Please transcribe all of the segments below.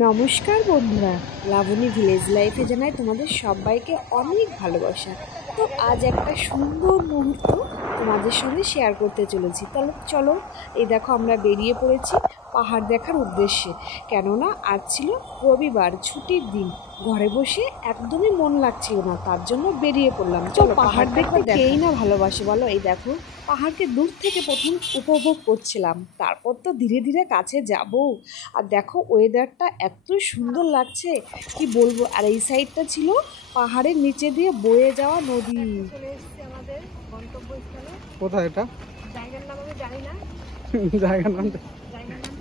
নমস্কার বন্ধুরা, লাবণী ভিলেজ লাইফে জানাই তোমাদের সবাইকে অনেক ভালোবাসা। তো আজ একটা সুন্দর মুহূর্ত তোমাদের সঙ্গে শেয়ার করতে চলেছি। তাহলে চলো, এই দেখো আমরা বেরিয়ে পড়েছি পাহাড় দেখার উদ্দেশ্যে। কেননা আজ ছিল রবিবার, ছুটির দিন। ঘরে বসে একদমই মন লাগছিল না, তার জন্য বেরিয়ে পড়লাম। চলো, পাহাড় দেখতে কেই না ভালোবাসে বলো। এই দেখো পাহাড়কে দূর থেকে প্রথম উপভোগ করছিলাম, তারপর তো ধীরে ধীরে কাছে যাব। আর দেখো ওয়েদারটা এত সুন্দর লাগছে কি বলবো। আর এই সাইডটা ছিল পাহাড়ের নিচে দিয়ে বয়ে যাওয়া নদী। চলে এসেছি আমাদের গন্তব্যস্থলে। কোথায় এটা? জায়গার নাম আমি জানি না। জায়গার নামটা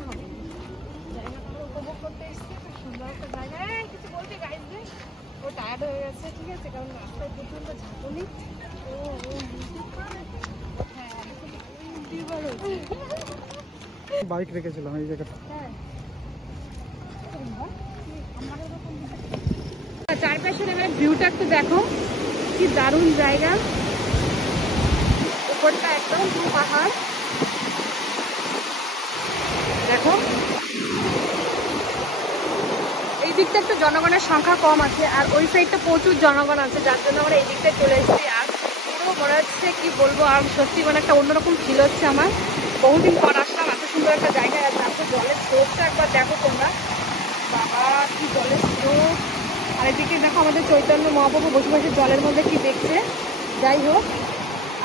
হবে। জায়গাটা আমরা উপভোগ করতে এসেছি, খুব সুন্দর একটা জায়গা। কিছু বলতে গাইডদের ও টায়ার্ড হয়ে গেছে, ঠিক আছে, কারণ রাস্তায় প্রচন্ড ঝাঁকুনি। বাইক রেখেছিলাম এই জায়গাটা। চারপাশের এবার ভিউটা একটু দেখো, কি দারুণ জায়গা। উপরটা একদম পাহাড় দেখো। এই দিকটা একটু জনগণের সংখ্যা কম আছে, আর ওই সাইডটা প্রচুর জনগণ আছে, যার জন্য আমরা এই দিকটায় চলে এসেছি। আর পুরো মনে হচ্ছে কি বলবো, আর সত্যি মানে একটা অন্যরকম ফিল হচ্ছে আমার। বহুদিন পর আসলাম এত সুন্দর একটা জায়গায়। আছে তারপর জলের স্রোতটা একবার দেখো তোমরা, বাবা কি জলের স্রোত। আর এদিকে দেখো আমাদের চৈতন্য মহাপ্রভু বসে বসে জলের মধ্যে কি দেখছে। যাই হোক,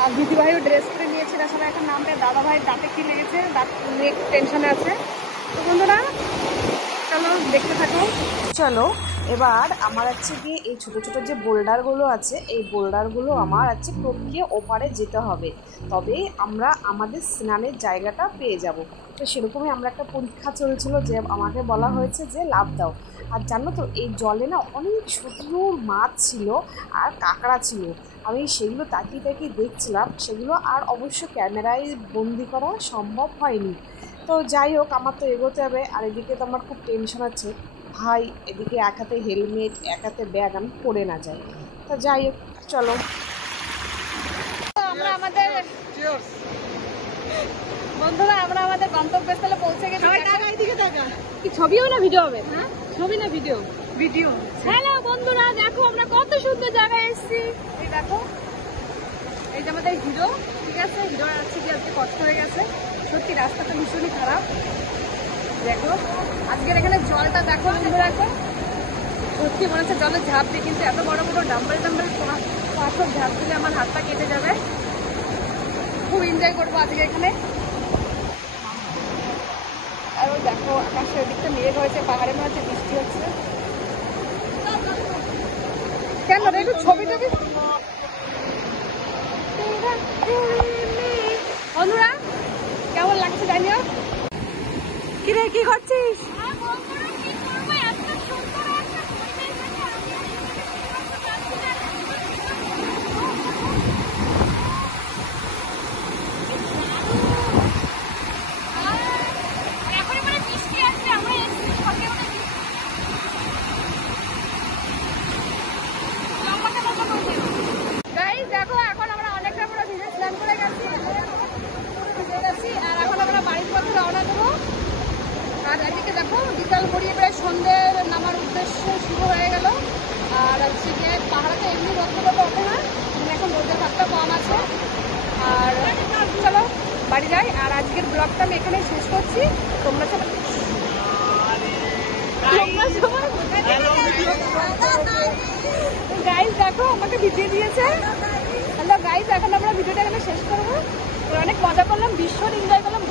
আর দিদিভাইও ড্রেস করে নিয়েছে, আসলে এখন নামটা দাদা ভাই দাঁতে কি লেগেছে, দাঁত টেনশনে আছে। তো বন্ধুরা চলো দেখতে থাকো। চলো এবার আমার হচ্ছে গিয়ে এই ছোটো ছোটো যে বোল্ডারগুলো আছে, এই বোল্ডারগুলো আমার হচ্ছে টপকিয়ে ওপারে যেতে হবে, তবে আমরা আমাদের স্নানের জায়গাটা পেয়ে যাব। তো সেরকমই আমরা একটা পরীক্ষা চলছিল, যে আমাকে বলা হয়েছে যে লাফ দাও। আর জানো তো এই জলে না অনেক সুন্দর মাছ ছিল আর কাঁকড়া ছিল। আমি সেগুলো তাকিয়ে তাকিয়ে দেখছিলাম, সেগুলো আর অবশ্য ক্যামেরায় বন্দি করা সম্ভব হয়নি। তো যাই হোক, আমার তো এগোতে হবে। আর এদিকে তো আমার খুব টেনশন আছে ভাই, এদিকে এক হাতে হেলমেট এক হাতে ব্যাগ, আমি পড়ে না যাই। তো যাই হোক চলো, আমরা আমাদের বন্ধুরা আমরা আমাদের গন্তব্যস্থলে পৌঁছে গেছি। কি ছবিও না ভিডিও হবে? হ্যাঁ ছবি না ভিডিও? ভিডিও। হ্যালো বন্ধুরা, দেখো আমরা কত সুন্দর জায়গায় এসেছি। এই দেখো, এই যে আমাদের হিরো, ঠিক আছে, হিরো আসছে কি আজকে কষ্ট হয়ে গেছে। সত্যি রাস্তাটা ভীষণই খারাপ। দেখো আজকের এখানে জলটা দেখো বন্ধুরা, এখন সত্যি মনে হচ্ছে জলে ঝাঁপ দিই, কিন্তু এত বড় বড় ডাম্বেল পাথর ঝাঁপ দিলে আমার হাতটা কেটে যাবে। খুব এনজয় করবো আজকে এখানে। আর দেখো আকাশের দিকটা মেঘ হয়েছে, পাহাড়ে মনে হচ্ছে বৃষ্টি হচ্ছে। কেন একটু ছবি টবি বন্ধুরা কেমন লাগছে জানিও। কি রে কি করছিস? দেখো এখন আমরা অনেকটা পুরো ভিজে স্নান করে গেছি, আর এখন আমরা বাড়ির পথে রওনা দেবো। আর এদিকে দেখো বিকাল গড়িয়ে প্রায় সন্ধ্যে নামার উদ্দেশ্য শুরু হয়ে গেল। আর হচ্ছে যে পাহাড়ে তো এমনি রোদ দেবো ওঠে না, এখন রোদের ভাবটা কম আছে। আর চলো বাড়ি যাই। আর আজকের ব্লগটা আমি এখানে শেষ করছি। তোমরা সবাই গাইজ দেখো আমাকে ভিডিও দিয়েছে। হ্যালো গাইজ, এখন আমরা ভিডিওটা এখানে শেষ করবো। অনেক মজা করলাম, ভীষণ এনজয় করলাম।